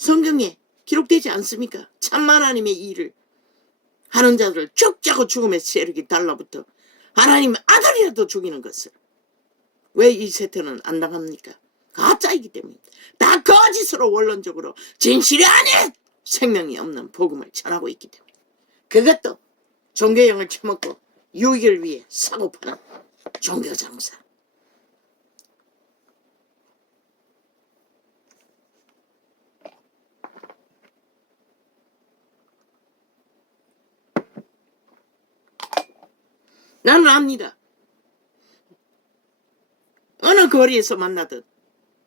성경에 기록되지 않습니까? 참만 하나님의 일을 하는 자들을 죽자고 죽음의 세력이 달라붙어 하나님 아들이라도 죽이는 것을 왜 이 세태는 안 당합니까? 가짜이기 때문입니다. 다 거짓으로 원론적으로 진실이 아닌 생명이 없는 복음을 전하고 있기 때문에 그것도 종교형을 처먹고 유익을 위해 사고파는 종교장사. 나는 압니다. 어느 거리에서 만나든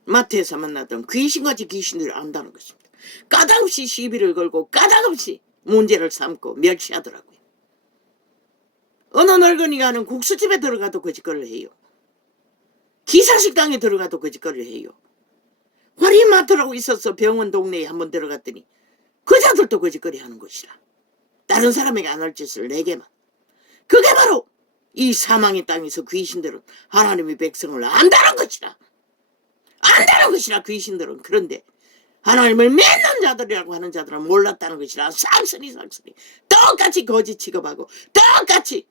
마트에서 만나든 귀신같이 귀신들을 안다는 것입니다. 까닭없이 시비를 걸고 까닭없이 문제를 삼고 멸시하더라고요. 어느 늙은이가 하는 국수집에 들어가도 거짓거리를 해요. 기사식당에 들어가도 거짓거리를 해요. 화리마트라고 있어서 병원 동네에 한번 들어갔더니 그자들도 거짓거리 하는 것이라. 다른 사람에게 안 할 짓을 내게만. 그게 바로 이 사망의 땅에서 귀신들은 하나님의 백성을 안다는 것이라. 안다는 것이라 귀신들은. 그런데 하나님을 믿는 자들이라고 하는 자들은 몰랐다는 것이라. 쌍스리 똑같이 거짓 취급하고 똑같이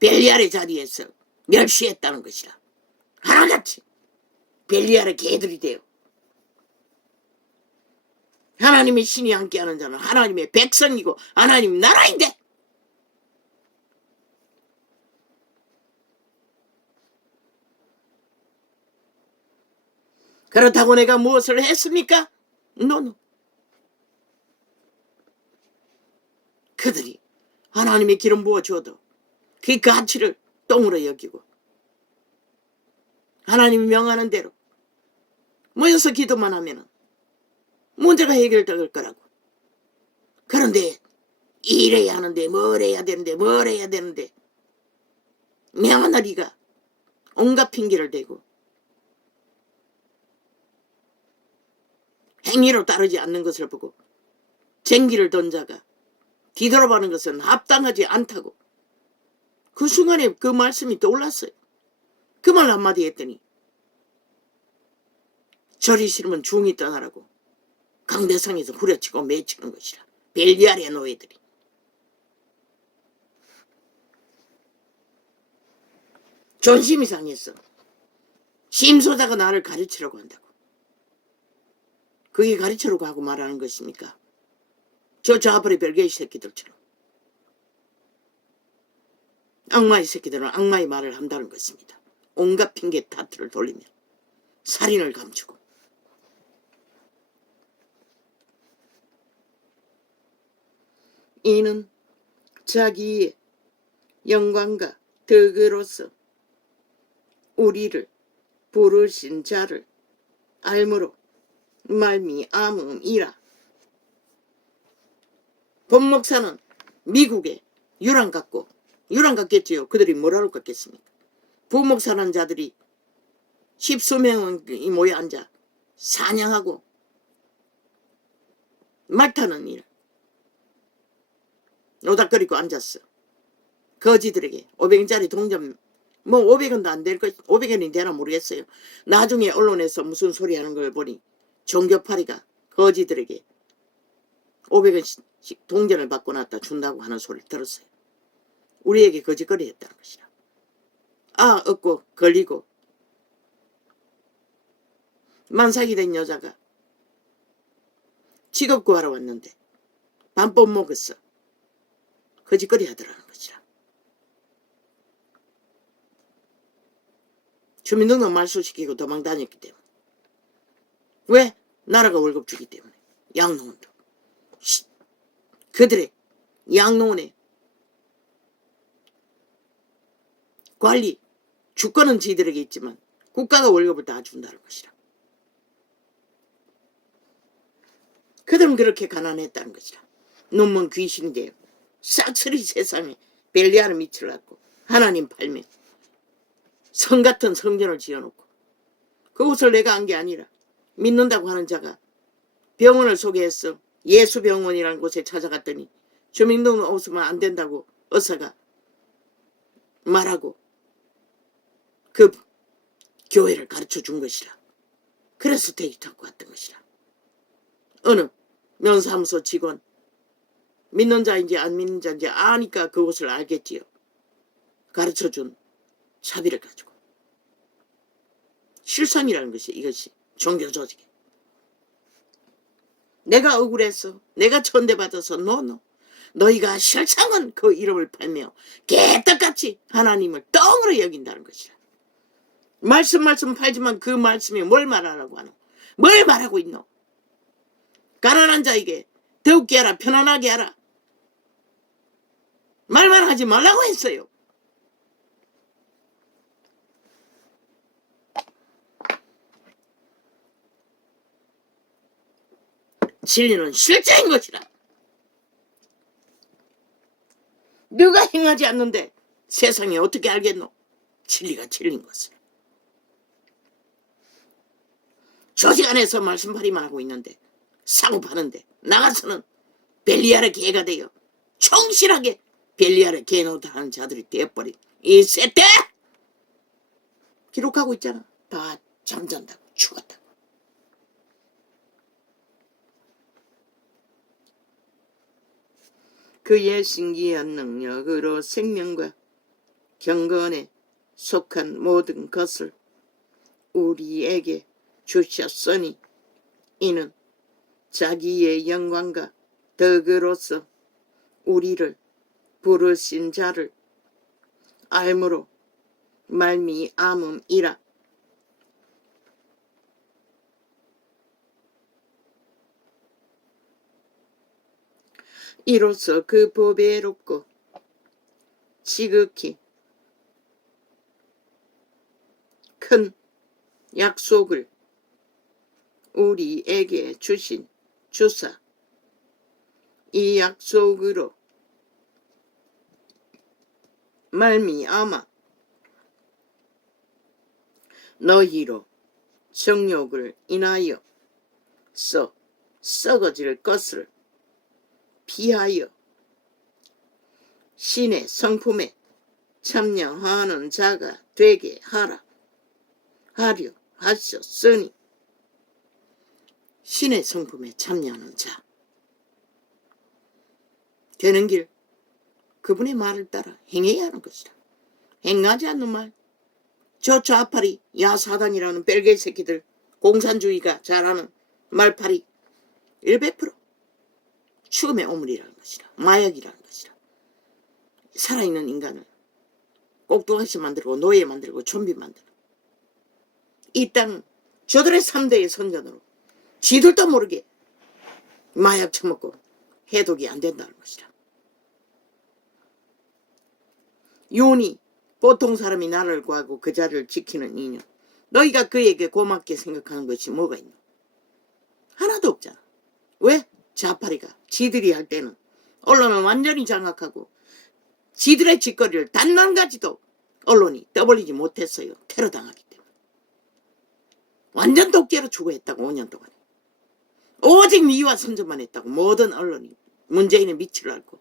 벨리알의 자리에서 멸시했다는 것이라. 하나같이 벨리알의 개들이 되어 하나님의 신이 함께하는 자는 하나님의 백성이고 하나님 나라인데 그렇다고 내가 무엇을 했습니까? 노노. 그들이 하나님의 기름 부어주어도 그 가치를 똥으로 여기고 하나님이 명하는 대로 모여서 기도만 하면 문제가 해결될 거라고. 그런데 이래야 하는데 뭘 해야 되는데 명하나리가 온갖 핑계를 대고 행위로 따르지 않는 것을 보고 쟁기를 던 자가 뒤돌아보는 것은 합당하지 않다고 그 순간에 그 말씀이 떠올랐어요. 그 말 한마디 했더니 절이 싫으면 중이 떠나라고 강대상에서 후려치고 매치는 것이라. 벨리알의 노예들이. 존심이 상했어. 심소자가 나를 가르치려고 한다고. 그게 가르치려고 하고 말하는 것입니까? 저 앞으로 별개의 새끼들처럼. 악마의 새끼들은 악마의 말을 한다는 것입니다. 온갖 핑계 타투를 돌리며 살인을 감추고 이는 자기의 영광과 덕으로서 우리를 부르신 자를 알므로 말미암음이라. 본목사는 미국에 유랑 같겠지요. 그들이 뭐라고 같겠습니까? 부목사라는 자들이 십수명이 모여 앉아 사냥하고 말타는 일 노닥거리고 앉았어. 거지들에게 500원짜리 동전 뭐 500원도 안 될 것, 500원이 되나 모르겠어요. 나중에 언론에서 무슨 소리 하는 걸 보니 종교파리가 거지들에게 500원씩 동전을 받고 났다 준다고 하는 소리를 들었어요. 우리에게 거짓거리 했다는 것이라. 얻고 걸리고 만삭이 된 여자가 직업 구하러 왔는데 밤법 먹었어. 거짓거리 하더라는 것이라. 주민등록 말소시키고 도망 다녔기 때문에. 왜? 나라가 월급 주기 때문에. 양로원도. 그들의 양로원에 관리, 주권은 지들에게 있지만 국가가 월급을 다 준다는 것이라. 그들은 그렇게 가난했다는 것이라. 놈은 귀신인데요. 싹쓸이 세상에 벨리알의 밑을 갖고 하나님 팔면 성 같은 성전을 지어놓고 그곳을 내가 한 게 아니라 믿는다고 하는 자가 병원을 소개했어. 예수병원이라는 곳에 찾아갔더니 주민등록 없으면 안 된다고 의사가 말하고 그 교회를 가르쳐 준 것이라. 그래서 데이트하고 왔던 것이라. 어느 면사무소 직원, 믿는 자인지 안 믿는 자인지 아니까 그것을 알겠지요. 가르쳐준 자비를 가지고. 실상이라는 것이 이것이 종교 조직이. 내가 억울해서 내가 천대받아서 너희가 실상은 그 이름을 팔며 개떡같이 하나님을 똥으로 여긴다는 것이라. 말씀 팔지만 그 말씀이 뭘 말하라고 하노? 뭘 말하고 있노? 가난한 자에게 더욱게 하라, 편안하게 하라. 말만 하지 말라고 했어요. 진리는 실제인 것이라. 누가 행하지 않는데 세상에 어떻게 알겠노? 진리가 진리인 것을. 조직 안에서 말씀팔이만 하고 있는데 사고 파는데 나가서는 벨리알의 개가 되어 충실하게 벨리알의 개 노릇하는 자들이 되어버린 이 세대 기록하고 있잖아. 다 잠잔다고 죽었다고. 그의 신기한 능력으로 생명과 경건에 속한 모든 것을 우리에게 주셨으니 이는 자기의 영광과 덕으로서 우리를 부르신 자를 알므로 말미암음이라. 이로써 그 보배롭고 지극히 큰 약속을 우리에게 주신 주사 이 약속으로 말미암아 너희로 정욕을 인하여 썩어질 것을 피하여 신의 성품에 참여하는 자가 되게 하려 하셨으니. 신의 성품에 참여하는 자 되는 길, 그분의 말을 따라 행해야 하는 것이다. 행하지 않는 말, 저 좌파리 야사단이라는 벨개 새끼들, 공산주의가 잘하는 말파리 100% 죽음의 오물이라는 것이라, 마약이라는 것이라. 살아있는 인간을 꼭두각시 만들고 노예 만들고 좀비 만들고, 이 땅 저들의 3대의 선전으로 지들도 모르게 마약 처먹고 해독이 안 된다는 것이라. 요니 보통 사람이 나를 구하고 그 자를 지키는 인연, 너희가 그에게 고맙게 생각하는 것이 뭐가 있노? 하나도 없잖아. 왜? 좌파리가 지들이 할 때는 언론은 완전히 장악하고 지들의 짓거리를 단 한 가지도 언론이 떠벌리지 못했어요. 테러당하기 때문에. 완전 독재로 추구했다고 5년 동안. 오직 미화 선전만 했다고 모든 언론이 문재인의 미치를 알고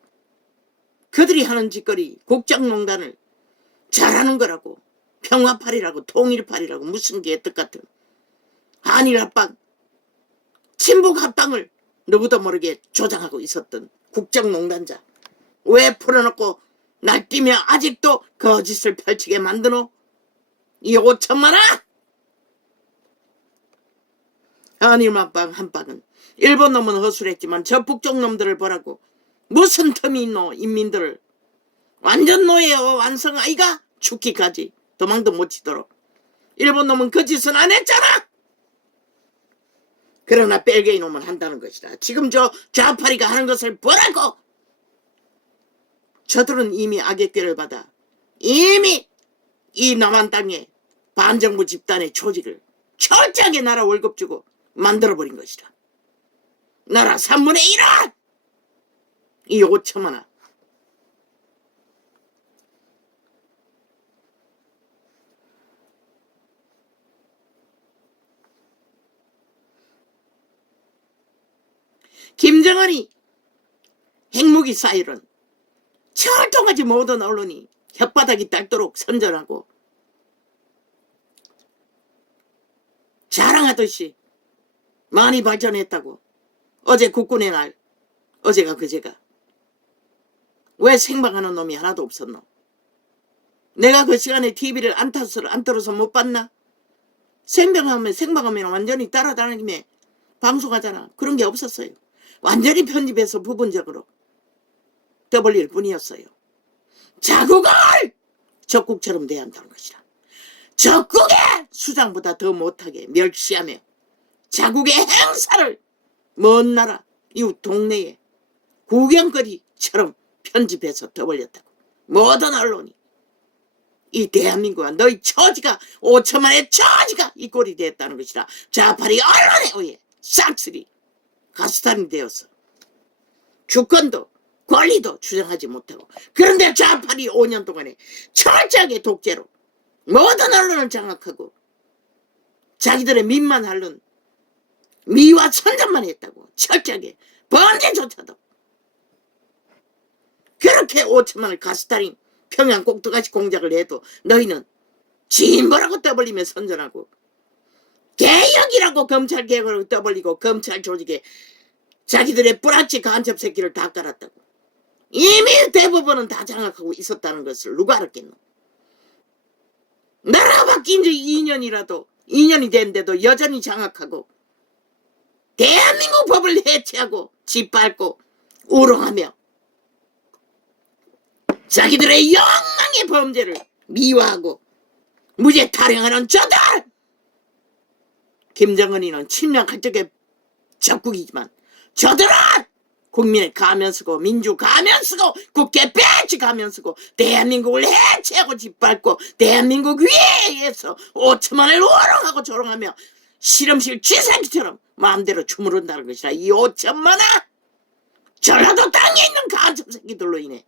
그들이 하는 짓거리 국정농단을 잘하는 거라고, 평화팔이라고 통일팔이라고 무슨 개떡 같은 한일합방 친북합방을 누구도 모르게 조장하고 있었던 국정농단자 왜 풀어놓고 날뛰며 아직도 거짓을 펼치게 만드노? 이 5천만 원! 한일합방 한방은 일본 놈은 허술했지만 저 북쪽 놈들을 보라고 무슨 틈이 있노? 인민들을 완전 노예요. 완성 아이가 죽기까지 도망도 못 치도록. 일본 놈은 그 짓은 안 했잖아. 그러나 벨기에 놈은 한다는 것이다. 지금 저 좌파리가 하는 것을 보라고. 저들은 이미 악의 꾀를 받아 이미 이 남한 땅에 반정부 집단의 조직을 철저하게 나라 월급 주고 만들어버린 것이다. 나라 3분의 1은 이 5천만 원. 김정은이 핵무기 사일은 철통하지 모든 언론이 혓바닥이 닳도록 선전하고 자랑하듯이 많이 발전했다고 어제 국군의 날, 어제가 그제가. 왜 생방하는 놈이 하나도 없었노? 내가 그 시간에 TV를 안 틀어서 못 봤나? 생방하면 완전히 따라다니며 방송하잖아. 그런 게 없었어요. 완전히 편집해서 부분적으로 떠벌릴 뿐이었어요. 자국을 적국처럼 대한다는 것이라. 적국의 수장보다 더 못하게 멸시하며 자국의 행사를 먼 나라 이웃 동네에 구경거리처럼 편집해서 떠벌렸다고. 모든 언론이 이 대한민국과 너희 처지가 5천만의 처지가 이 꼴이 됐다는 것이라. 좌파리 언론에 의해 싹쓸이 가스탄이 되어서 주권도 권리도 주장하지 못하고, 그런데 좌파리 5년 동안에 철저하게 독재로 모든 언론을 장악하고 자기들의 민만 하는 미와 선전만 했다고. 철저하게 범죄조차도 그렇게 5천만을 가스타린 평양 꼭두가시 공작을 해도 너희는 진보라고 떠벌리며 선전하고, 개혁이라고 검찰개혁을 떠벌리고 검찰 조직에 자기들의 뿌라치 간첩 새끼를 다 깔았다고. 이미 대부분은 다 장악하고 있었다는 것을 누가 알았겠노? 나라가 바뀐 지 2년이 됐는데도 여전히 장악하고 대한민국 법을 해체하고 짓밟고 우롱하며 자기들의 영망의 범죄를 미화하고 무죄 타령하는 저들! 김정은이는 침략할 적의 적국이지만 저들은 국민의 가면 쓰고 민주 가면 쓰고 국회 배치 가면 쓰고 대한민국을 해체하고 짓밟고 대한민국 위에서 5천만을 우롱하고 조롱하며 실험실 쥐새끼처럼 마음대로 주무른다는 것이라. 이 5천만아 전라도 땅에 있는 간첩 새끼들로 인해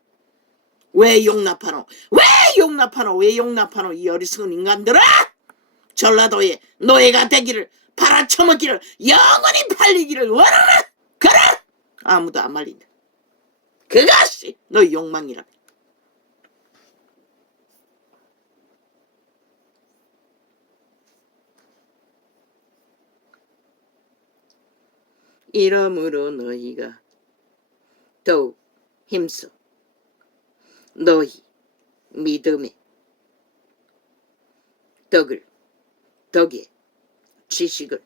왜 용납하노? 이 어리석은 인간들아! 전라도에 노예가 되기를 팔아쳐먹기를 영원히 팔리기를 원하나? 그래! 아무도 안 말린다. 그것이 너의 욕망이라. 이러므로 너희가 더욱 힘써 너희 믿음의 덕에 지식의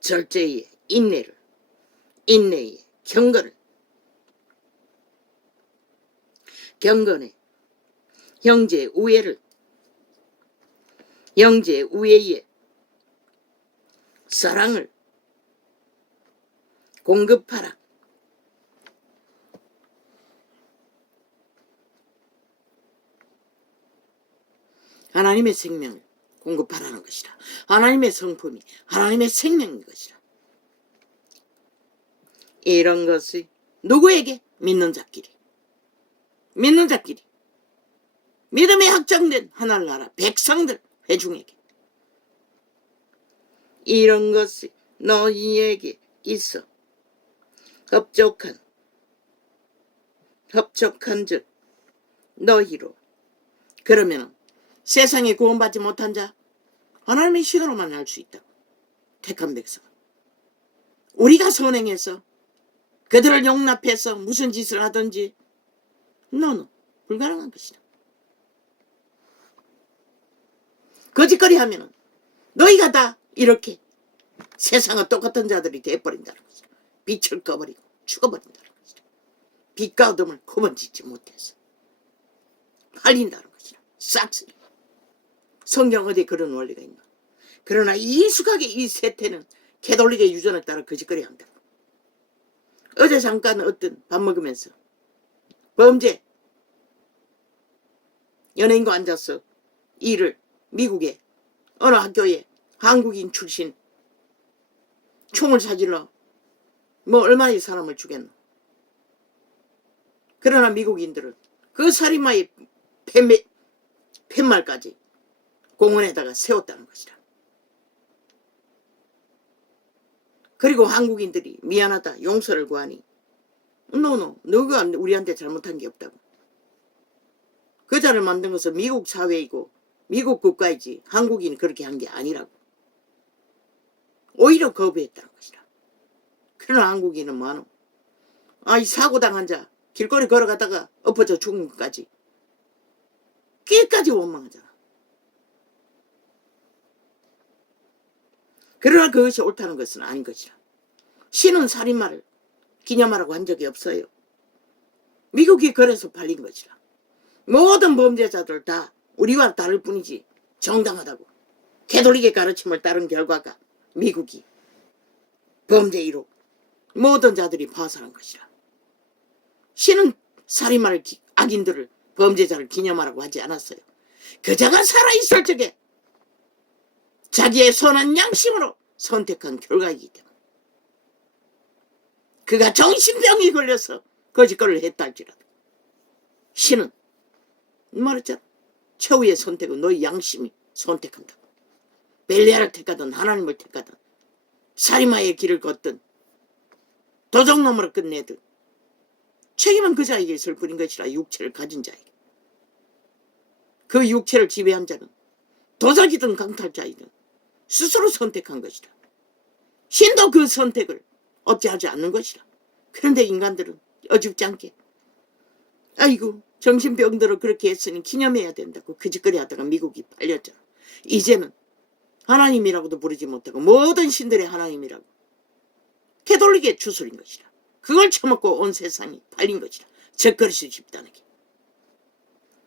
절제의 인내의 경건의 형제 우애의 사랑을 공급하라. 하나님의 생명을 공급하라는 것이라. 하나님의 성품이 하나님의 생명인 것이라. 이런 것이 누구에게? 믿는 자끼리 믿음이 확정된 하늘나라 백성들 회중에게 이런 것이 너희에게 있어 협족한 즉 너희로. 그러면 세상에 구원받지 못한 자 하나님의 신으로만 알 수 있다. 택한 백성 우리가 선행해서 그들을 용납해서 무슨 짓을 하든지 너는 불가능한 것이다. 거짓거리 하면은 너희가 다 이렇게 세상과 똑같은 자들이 돼버린다는 것이다. 빛을 꺼버리고 죽어버린다는 것이다. 빛과 어둠을 구분짓지 못해서 팔린다는 것이다. 싹쓸이. 성경 어디에 그런 원리가 있나? 그러나 이숙하게 이 세태는 캐톨릭의 유전에 따라 거짓거리 한다. 어제 잠깐 어떤 밥 먹으면서 범죄 연예인과 앉아서 일을 미국의 어느 학교에 한국인 출신 총을 사질러 뭐 얼마나 사람을 죽였노. 그러나 미국인들은 그 살인마의 팻말까지 공원에다가 세웠다는 것이라. 그리고 한국인들이 미안하다 용서를 구하니 너가 우리한테 잘못한 게 없다고. 그 자를 만든 것은 미국 사회이고 미국 국가이지 한국인이 그렇게 한 게 아니라고. 오히려 거부했다는 것이라. 그러나 한국인은 뭐하노? 아이 사고당한 자 길거리 걸어가다가 엎어져 죽은 것까지 끼까지 원망하잖아. 그러나 그것이 옳다는 것은 아닌 것이라. 신은 살인마를 기념하라고 한 적이 없어요. 미국이 그래서 팔린 것이라. 모든 범죄자들 다 우리와 다를 뿐이지 정당하다고 캐톨릭의 가르침을 따른 결과가 미국이 범죄 1호 모든 자들이 파산한 것이라. 신은 살인마를 악인들을 범죄자를 기념하라고 하지 않았어요. 그자가 살아있을 적에 자기의 선한 양심으로 선택한 결과이기 때문에. 그가 정신병이 걸려서 거짓거리를 했다 할지라도 신은 말했잖아. 최후의 선택은 너의 양심이 선택한다. 벨리알을 택하든 하나님을 택하든 살인마의 길을 걷든 도적놈으로 끝내든 책임은 그 자에게 있을 뿐인 것이라. 육체를 가진 자에게. 그 육체를 지배한 자는 도적이든 강탈자이든 스스로 선택한 것이다. 신도 그 선택을 어찌하지 않는 것이라. 그런데 인간들은 어줍지 않게 아이고 정신병들을 그렇게 했으니 기념해야 된다고 그짓거리 하다가 미국이 팔렸잖아. 이제는 하나님이라고도 부르지 못하고 모든 신들의 하나님이라고 캐톨릭의 주술인 것이라. 그걸 처먹고 온 세상이 팔린 것이라. 적그리스 집단에게,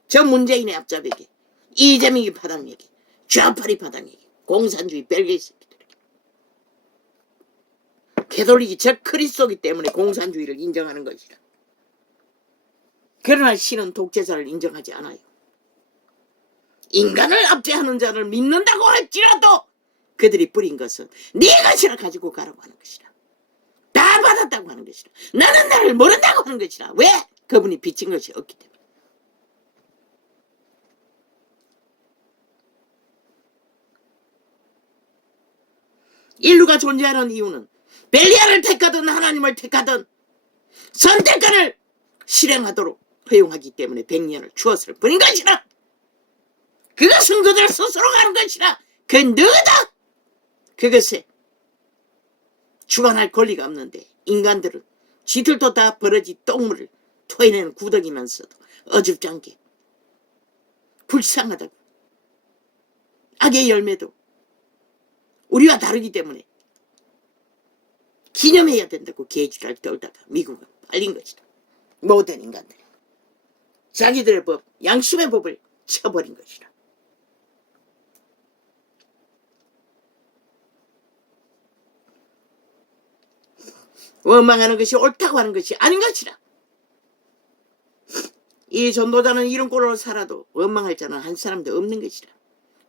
저 문재인의 앞잡에게, 이재명이 파당에게, 좌파리 파당에게, 공산주의 벨기에 새끼들에게. 캐톨릭이 적그리스도이기 때문에 공산주의를 인정하는 것이라. 그러나 신은 독재자를 인정하지 않아요. 인간을 압제하는 자를 믿는다고 할지라도 그들이 뿌린 것은 네 것이라 가지고 가라고 하는 것이라. 다 받았다고 하는 것이라. 나는 나를 모른다고 하는 것이라. 왜? 그분이 빚진 것이 없기 때문에. 인류가 존재하는 이유는 벨리알을 택하든 하나님을 택하든 선택권을 실행하도록 허용하기 때문에 100년을 주었을 뿐인 것이라. 그것은 그들 스스로 가는 것이라. 그 너다. 그것에 주관할 권리가 없는데 인간들은 쥐들도 다 버러지 똥물을 토해내는 구덩이면서도 어줍지 않게 불쌍하다고. 악의 열매도 우리와 다르기 때문에 기념해야 된다고 개지랄 떨다가 미국은 팔린 것이다. 모든 인간들이 자기들의 법, 양심의 법을 쳐버린 것이라. 원망하는 것이 옳다고 하는 것이 아닌 것이라. 이 전도자는 이런 꼴로 살아도 원망할 자는 한 사람도 없는 것이라.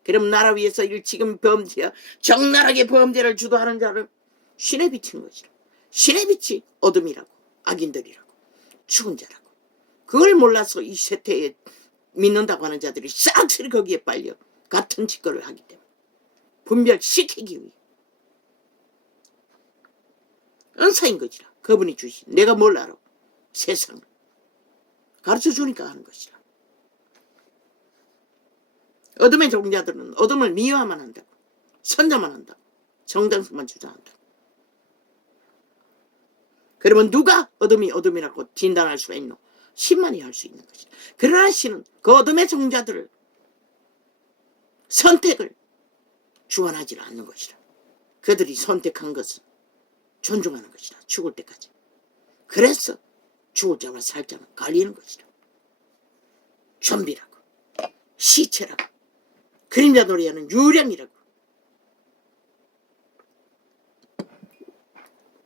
그럼 나라 위에서 지금 범죄, 적나라하게 범죄를 주도하는 자를 신에 비친 것이라. 신의 빛이 어둠이라고, 악인들이라고, 죽은 자라고. 그걸 몰라서 이 세태에 믿는다고 하는 자들이 싹쓸이 거기에 빨려 같은 짓거리를 하기 때문에 분별시키기 위해 은사인 것이라. 그분이 주신 내가 뭘 알아? 세상을 가르쳐 주니까 하는 것이라. 어둠의 종자들은 어둠을 미워만 한다고, 선자만 한다고, 정당성만 주장한다고. 그러면 누가 어둠이 어둠이라고 진단할 수가 있노? 신만이 할 수 있는 것이다. 그러나 신은 그 어둠의 종자들을 선택을 주관하지 않는 것이다. 그들이 선택한 것은 존중하는 것이다. 죽을 때까지. 그래서 죽을 자와 살 자는 갈리는 것이다. 좀비라고, 시체라고, 그림자 놀이하는 유령이라고,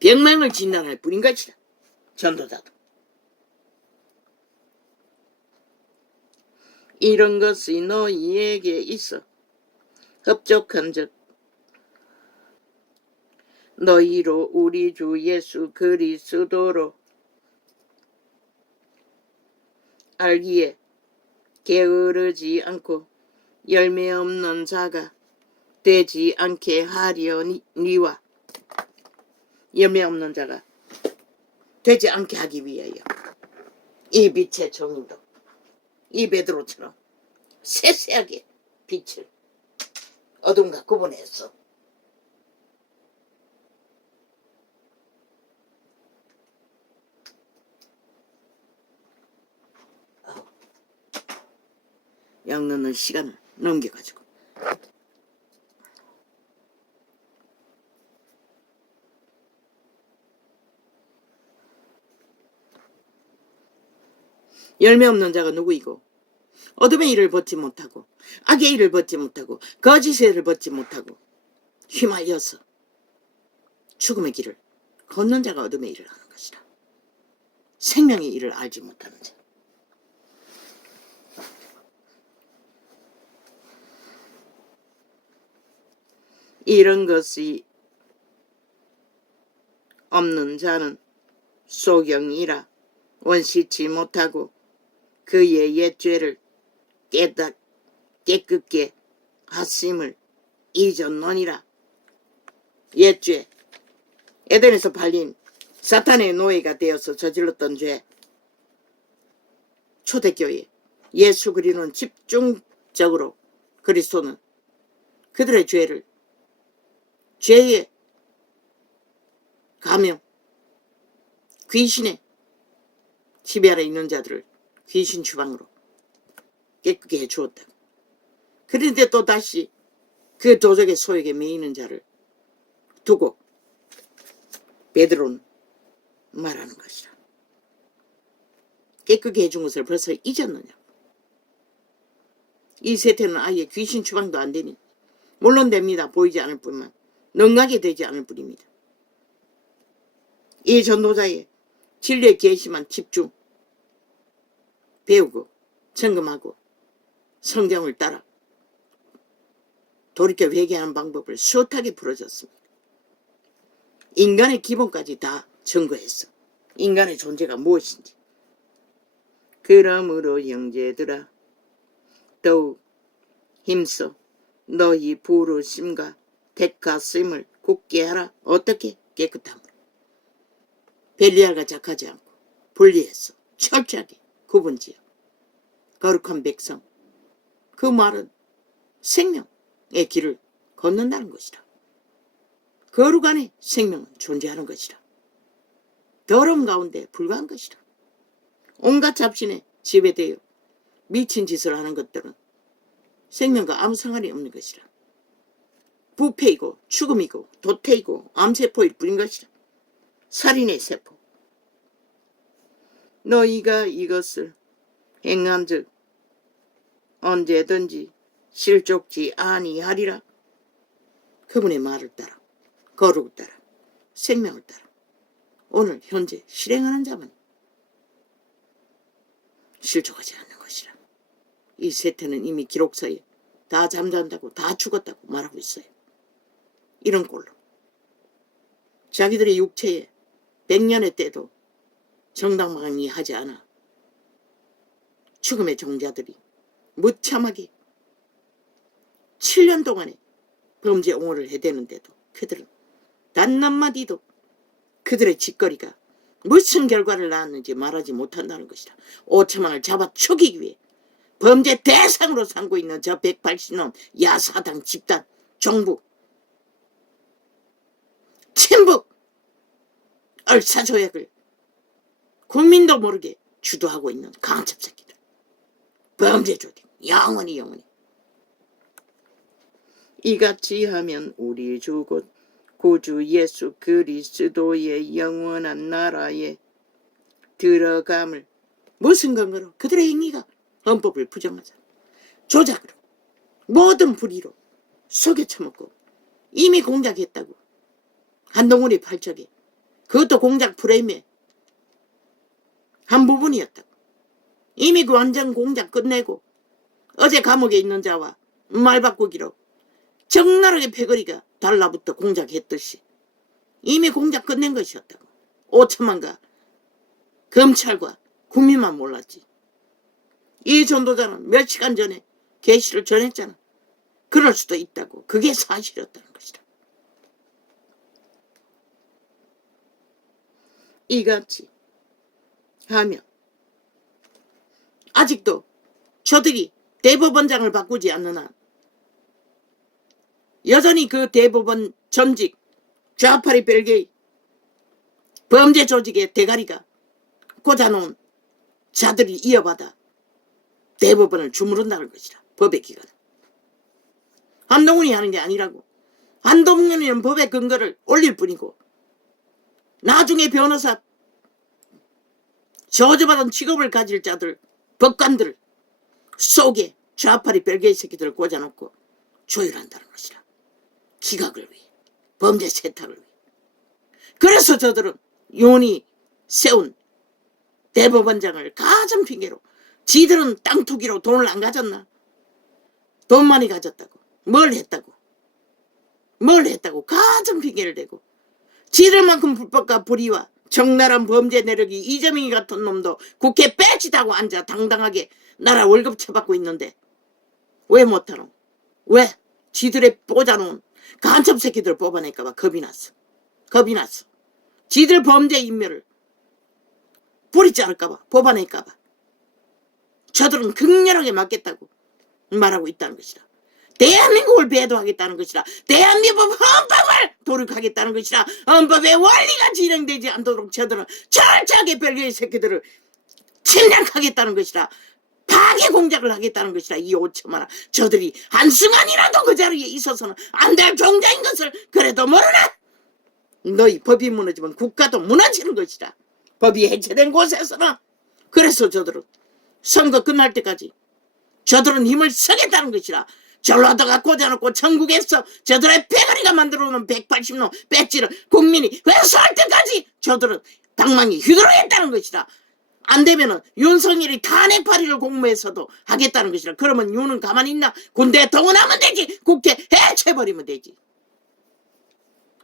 병명을 진단할 뿐인 것이다. 전도자도. 이런 것이 너희에게 있어 흡족한즉 너희로 우리 주 예수 그리스도로 알기에 게으르지 않고 열매 없는 자가 되지 않게 하려니와. 열매 없는 자가 되지 않게 하기 위하여 이 빛의 정인도 이 베드로처럼 세세하게 빛을 어둠과 구분했어. 양 넣는 시간을 넘겨가지고 열매 없는 자가 누구이고 어둠의 일을 벗지 못하고 악의 일을 벗지 못하고 거짓의 일을 벗지 못하고 휘말려서 죽음의 길을 걷는 자가 어둠의 일을 하는 것이라. 생명의 일을 알지 못하는 자. 이런 것이 없는 자는 소경이라 원시치 못하고 그의 옛 죄를 깨끗게 하심을 잊었노니라. 옛 죄, 에덴에서 팔린 사탄의 노예가 되어서 저질렀던 죄. 초대교회 예수 그리스도는 집중적으로 그리스도는 그들의 죄의 감염, 귀신의 지배 아래 있는 자들을 귀신 주방으로 깨끗게 해주었다. 그런데 또 다시 그 도적의 소욕에 매이는 자를 두고 베드로는 말하는 것이라. 깨끗게 해준 것을 벌써 잊었느냐. 이 세태는 아예 귀신 추방도 안 되니 물론 됩니다. 보이지 않을 뿐만 능하게 되지 않을 뿐입니다. 이 전도자의 진리의 계시만 집중 배우고 점검하고 성경을 따라 돌이켜 회개하는 방법을 수월하게 풀어줬습니다. 인간의 기본까지 다 증거했어. 인간의 존재가 무엇인지. 그러므로 형제들아 더욱 힘써 너희 부르심과 택하심을 굳게 하라. 어떻게? 깨끗함으로. 벨리알과 작하지 않고 분리해서 철저하게 구분지어 거룩한 백성. 그 말은 생명의 길을 걷는다는 것이라. 거룩 안에 생명은 존재하는 것이라. 더러움 가운데 불과한 것이라. 온갖 잡신에 지배되어 미친 짓을 하는 것들은 생명과 아무 상관이 없는 것이라. 부패이고 죽음이고 도태이고 암세포일 뿐인 것이라. 살인의 세포. 너희가 이것을 행한즉 언제든지 실족지 아니하리라. 그분의 말을 따라 거룩을 따라 생명을 따라 오늘 현재 실행하는 자만 실족하지 않는 것이라. 이 세태는 이미 기록서에 다 잠잔다고 다 죽었다고 말하고 있어요. 이런 꼴로 자기들의 육체에 100년의 때도 정당방위 하지 않아 죽음의 종자들이 무참하게 7년 동안에 범죄 옹호를 해대는데도 그들은 단 한마디도 그들의 짓거리가 무슨 결과를 낳았는지 말하지 못한다는 것이다. 5천만을 잡아 죽이기 위해 범죄 대상으로 삼고 있는 저 180놈 야사당 집단 정부 친북 얼사조약을 국민도 모르게 주도하고 있는 강첩 새끼들. 범죄 조직 영원히 이같이 하면 우리 주 곧 구주 예수 그리스도의 영원한 나라에 들어감을 무슨 근거로? 그들의 행위가 헌법을 부정하잖아. 조작으로 모든 불의로 속여 처먹고 이미 공작했다고. 한동훈이 팔적에 그것도 공작 프레임의 한 부분이었다고. 이미 그 완전 공작 끝내고 어제 감옥에 있는 자와 말 바꾸기로 적나라하게 패거리가 달라붙어 공작했듯이 이미 공작 끝낸 것이었다고. 5천만가 검찰과 국민만 몰랐지. 이 전도자는 몇 시간 전에 계시를 전했잖아. 그럴 수도 있다고. 그게 사실이었다는 것이다. 이같이 하면 아직도 저들이 대법원장을 바꾸지 않는 한 여전히 그 대법원 전직 좌파리 벨게이 범죄 조직의 대가리가 꽂아놓은 자들이 이어받아 대법원을 주무른다는 것이라. 법의 기관. 한동훈이 하는 게 아니라고. 한동훈이는 법의 근거를 올릴 뿐이고 나중에 변호사 저주받은 직업을 가질 자들, 법관들 속에 좌파리 벨게이 새끼들을 꽂아놓고 조율한다는 것이라. 기각을 위해, 범죄 세탁을 위해. 그래서 저들은 윤이 세운 대법원장을 가진 핑계로 지들은 땅 투기로 돈을 안 가졌나? 돈 많이 가졌다고. 뭘 했다고? 가진 핑계를 대고 지들만큼 불법과 불의와 적나라한 범죄 내력이 이재명이 같은 놈도 국회 빼지다고 앉아 당당하게 나라 월급 쳐받고 있는데 왜 못하노? 왜? 지들의 꽂아놓은 간첩 새끼들 뽑아낼까봐 겁이 났어. 지들 범죄 인멸을 뿌리 자를까봐, 뽑아낼까봐. 저들은 극렬하게 막겠다고 말하고 있다는 것이다. 대한민국을 배도하겠다는 것이라. 대한민국 헌법을 도륙하겠다는 것이라. 헌법의 원리가 진행되지 않도록 저들은 철저하게 벨게이 새끼들을 침략하겠다는 것이라. 파괴 공작을 하겠다는 것이라. 이 5천만원 저들이 한순간이라도 그 자리에 있어서는 안 될 종자인 것을 그래도 모르나? 너희 법이 무너지면 국가도 무너지는 것이라. 법이 해체된 곳에서는. 그래서 저들은 선거 끝날 때까지 저들은 힘을 쓰겠다는 것이라. 전라도가 꽂아놓고 전국에서 저들의 패거리가 만들어놓은 180놈 배지를 국민이 회수할 때까지 저들은 방망이 휘두르겠다는 것이라. 안 되면은 윤석열이 탄핵 발의를 공모해서도 하겠다는 것이라. 그러면 윤은 가만히 있나? 군대에 동원하면 되지. 국회 해체해버리면 되지.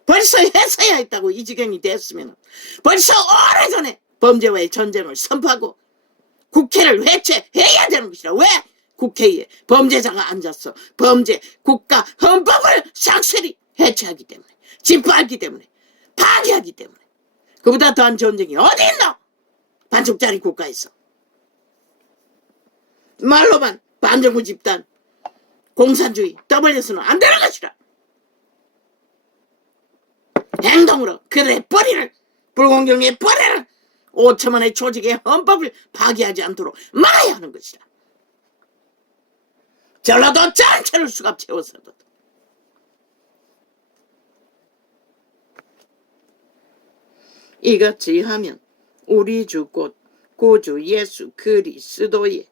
벌써 했어야 했다고. 이 지경이 됐으면 벌써 오래전에 범죄와의 전쟁을 선포하고 국회를 해체해야 되는 것이라. 왜? 국회에 범죄자가 앉았어. 범죄, 국가, 헌법을 싹쓸이 해체하기 때문에, 집화하기 때문에, 파괴하기 때문에. 그보다 더한 전쟁이 어디 있노? 반쪽짜리 국가에서. 말로만 반정부 집단, 공산주의 떠벌려서는 안 되는 것이라. 행동으로 그들의 뿌리를, 불공정의 뿌리를 5천만의 조직의 헌법을 파괴하지 않도록 막아야 하는 것이라. 전라도 전체를 수갑 채워서도. 이같이 하면 우리 주 곧 구주 예수 그리스도의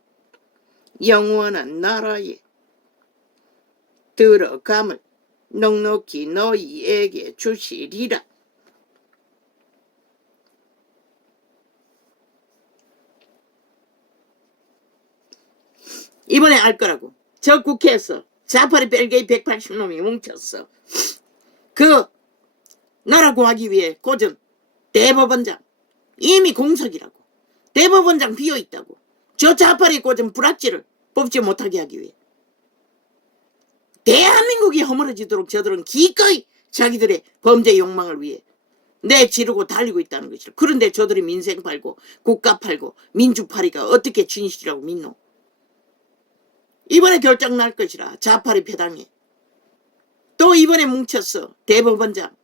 영원한 나라에 들어감을 넉넉히 너희에게 주시리라. 이번에 알 거라고. 저 국회에서 좌파리 벨게이 180놈이 뭉쳤어. 그 나라 구하기 위해 꽂은 대법원장 이미 공석이라고. 대법원장 비어있다고. 저 좌파리 꽂은 불악지를 뽑지 못하게 하기 위해. 대한민국이 허물어지도록 저들은 기꺼이 자기들의 범죄 욕망을 위해 내지르고 달리고 있다는 것이라. 그런데 저들이 민생 팔고 국가 팔고 민주 팔이가 어떻게 진실이라고 믿노? 이번에 결정 날 것이라. 좌파리 패당에 또 이번에 뭉쳤어. 대법원장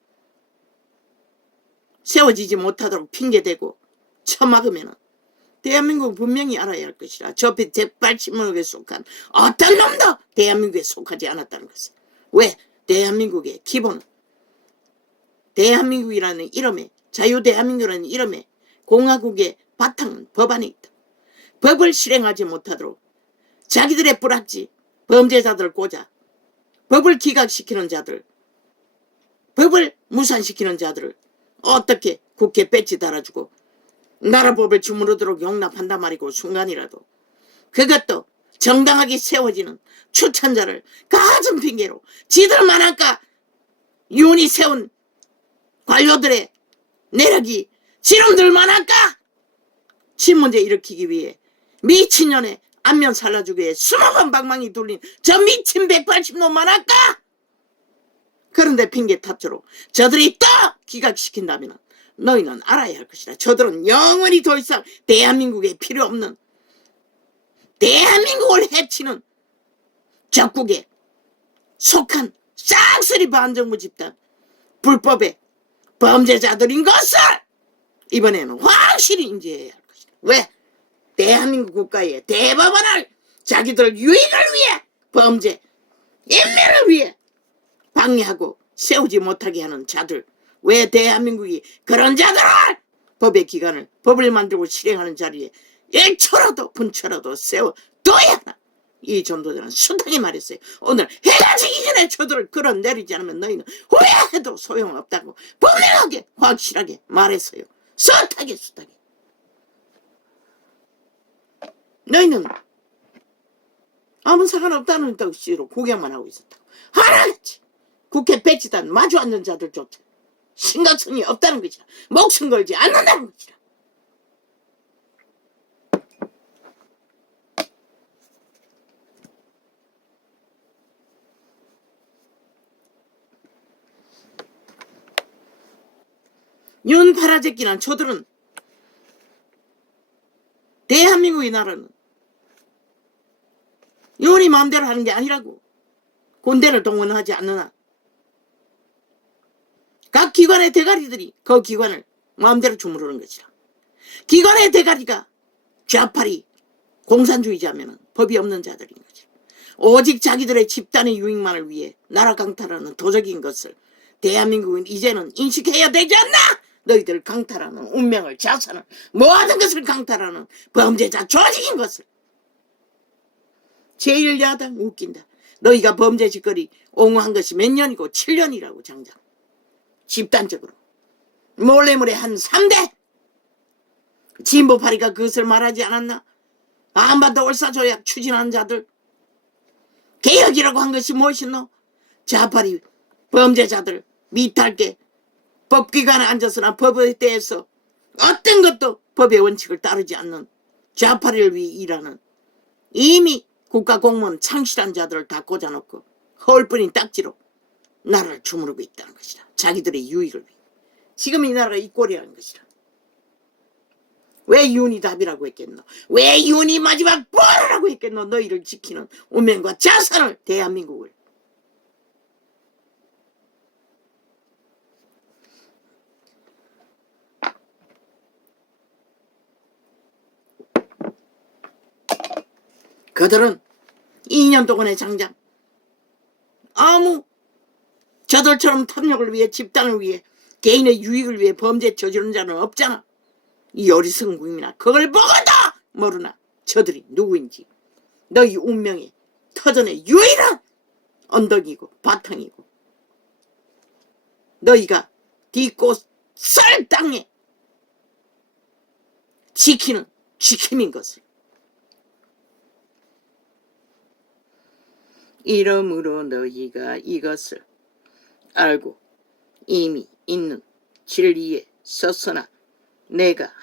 세워지지 못하도록 핑계대고 처막으면은 대한민국은 분명히 알아야 할 것이라. 저 180억에 속한 어떤 놈도 대한민국에 속하지 않았다는 것을. 왜? 대한민국의 기본은 대한민국이라는 이름에, 자유대한민국이라는 이름에 공화국의 바탕은 법 안에 있다. 법을 실행하지 못하도록 자기들의 불악지 범죄자들을 꽂아 법을 기각시키는 자들, 법을 무산시키는 자들을 어떻게 국회 배지 달아주고 나라법을 주무르도록 용납한단 말이고, 순간이라도 그것도 정당하게 세워지는 추천자를 가진 핑계로 지들만 아까 윤이 세운 관료들의 내력이 지름들만 아까 신문제 일으키기 위해 미친년의 안면 살라주기 위해 20번 방망이 돌린 저 미친 180놈만 아까. 그런데 핑계 탑주로 저들이 또 기각시킨다면 너희는 알아야 할 것이다. 저들은 영원히 더 이상 대한민국에 필요 없는, 대한민국을 해치는 적국에 속한 싹쓸이 반정부 집단 불법의 범죄자들인 것을 이번에는 확실히 인지해야 할 것이다. 왜? 대한민국 국가의 대법원을 자기들 유익을 위해 범죄 인멸을 위해 방해하고 세우지 못하게 하는 자들, 왜 대한민국이 그런 자들을 법의 기관을 법을 만들고 실행하는 자리에 1초라도 분초라도 세워둬야 하나. 이 전도자는 숱하게 말했어요. 오늘 해가 지기 전에 저들을 끌어내리지 않으면 너희는 후회해도 소용없다고 분명하게 확실하게 말했어요. 숱하게. 너희는 아무 상관없다는 뜻으로 구경만 하고 있었다고. 하나같이 국회 배치단 마주 앉는 자들조차 심각성이 없다는 것이라. 목숨 걸지 않는다는 것이라. 윤 파라제끼난 저들은 대한민국의 나라는 윤이 마음대로 하는 게 아니라고. 군대를 동원하지 않느나 각 기관의 대가리들이 그 기관을 마음대로 주무르는 것이라. 기관의 대가리가 좌파리 공산주의자면 법이 없는 자들인 거지. 오직 자기들의 집단의 유익만을 위해 나라 강탈하는 도적인 것을 대한민국은 이제는 인식해야 되지 않나? 너희들 강탈하는 운명을, 자산을, 모든 것을 강탈하는 범죄자 조직인 것을. 제1야당 웃긴다. 너희가 범죄 짓거리 옹호한 것이 몇 년이고 7년이라고 장장. 집단적으로 몰래몰래 한 3대 진보파리가 그것을 말하지 않았나? 한반도 올사조약 추진한 자들 개혁이라고 한 것이 무엇이노? 좌파리 범죄자들 미탈게 법기관에 앉아서나 법에 대해서 어떤 것도 법의 원칙을 따르지 않는 좌파리를 위해 일하는 이미 국가공무원 창실한 자들을 다 꽂아놓고 허울뿐인 딱지로 나라를 주무르고 있다는 것이다. 자기들의 유익을 위해. 지금 이 나라가 이 꼴이라는 것이다. 왜 윤이 답이라고 했겠노? 왜 윤이 마지막 보루라고 했겠노? 너희를 지키는 운명과 자산을, 대한민국을. 그들은 2년 동안의 장장 아무 저들처럼 탐욕을 위해, 집단을 위해, 개인의 유익을 위해 범죄 저지른 자는 없잖아. 이 어리석은 국민아, 그걸 보고도 모르나 저들이 누구인지. 너희 운명의 터전의 유일한 언덕이고 바탕이고 너희가 딛고 설 땅에 지키는 지킴인 것을. 이러므로 너희가 이것을 알고 이미 있는 진리에 서서나 내가